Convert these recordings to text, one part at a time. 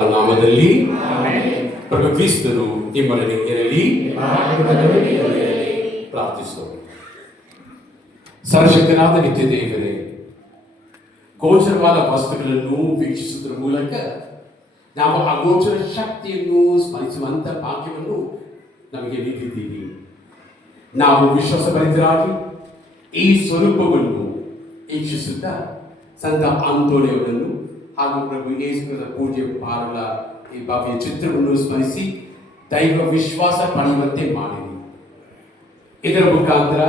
ನಾಮದಲ್ಲಿ ಪ್ರಭು ಕ್ರಿಸ್ತನು ನಿಮ್ಮೊಡನೆ ಇರಲಿ ಪ್ರಾರ್ಥಿಸೋಣ. ಸರ್ವಶಕ್ತನಾದ ನಿತ್ಯ ದೇವರೇ ಗೋಚರವಾದ ವಸ್ತುಗಳನ್ನು ವೀಕ್ಷಿಸುವುದರ ಮೂಲಕ ನಾವು ಆ ಗೋಚರ ಶಕ್ತಿಯನ್ನು ಸ್ಮರಿಸುವಂತ ಭಾಗ್ಯವನ್ನು ನಮಗೆ ನೀಡಿದ್ದೀರಿ. ನಾವು ವಿಶ್ವಾಸಭರಿತರಾಗಿ ಈ ಸ್ವರೂಪವನ್ನು ವೀಕ್ಷಿಸುತ್ತಾ ಸಂತ ಆಂತೋಣಿಯವರನ್ನು ಹಾಗೂ ಪ್ರಭು ಯೇಸುವಿನ ಪೂಜೆ ಪಾರುಳ ಈ ಭವ್ಯ ಚಿತ್ರವನ್ನು ಸ್ಮರಿಸಿ ದೈವ ವಿಶ್ವಾಸ ಪಡೆಯುವಂತೆ ಮಾಡಿರಿ. ಇದರ ಮುಖಾಂತರ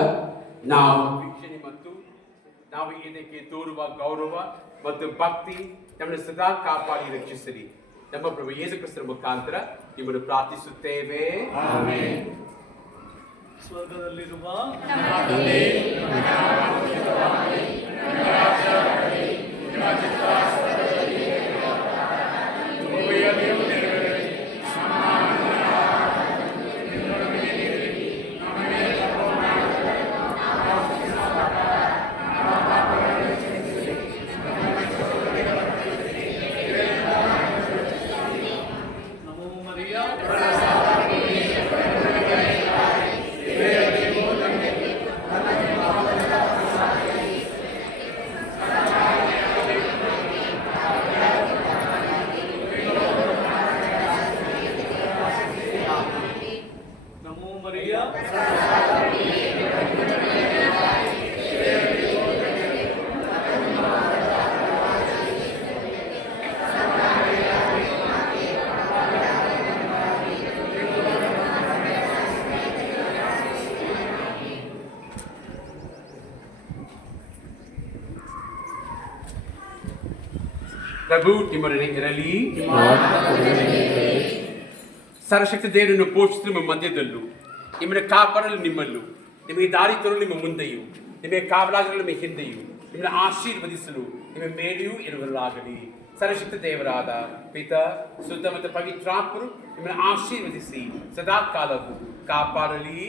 ನಾವು ವೀಕ್ಷಣೆ ಮತ್ತು ನಾವು ಏನಕ್ಕೆ ತೋರುವ ಗೌರವ ಮತ್ತು ಭಕ್ತಿ ನಮ್ಮನ್ನು ಸದಾ ಕಾಪಾಡಿ ರಕ್ಷಿಸಿರಿ. ನಮ್ಮ ಪ್ರಭು ಯೇಸು ಕ್ರಿಸ್ತರ ಮುಖಾಂತರ ನಿಮ್ಮನ್ನು ಪ್ರಾರ್ಥಿಸುತ್ತೇವೆ. ಸ್ವರ್ಗದಲ್ಲಿರುವ ಮರಿಯ ಪ್ರಭು ನಿಮ್ಮೊಡನೆ ಇರಲಿ. ಸರ್ವಶಕ್ತಿ ದೇವರನ್ನು ಪೋಷಿಸುವ ನಿಮ್ಮ ಮಧ್ಯದಲ್ಲೂ. ನಿಮ್ಮನ್ನು ಕಾಪಾಡಲು ನಿಮ್ಮಲ್ಲೂ ನಿಮಗೆ ದಾರಿ ತರಲು ನಿಮ್ಮ ಮುಂದೆಯೂ ನಿಮಗೆ ಕಾವಲಾಗಲು ನಿಮ್ಮ ಹಿಂದೆಯೂ ನಿಮ್ಮನ್ನು ಆಶೀರ್ವದಿಸಲು ನಿಮ್ಮ ಮೇಲೆಯೂ ಇರುವಲಾಗಲಿ ಸರ್ವಶಕ್ತಿ ದೇವರಾದ ಪಿತ ಸುದ್ದ ಮತ್ತು ಪವಿತ್ರಾತ್ಮರು ನಿಮ್ಮನ್ನು ಆಶೀರ್ವದಿಸಿ ಸದಾ ಕಾಲವು ಕಾಪಾಡಲಿ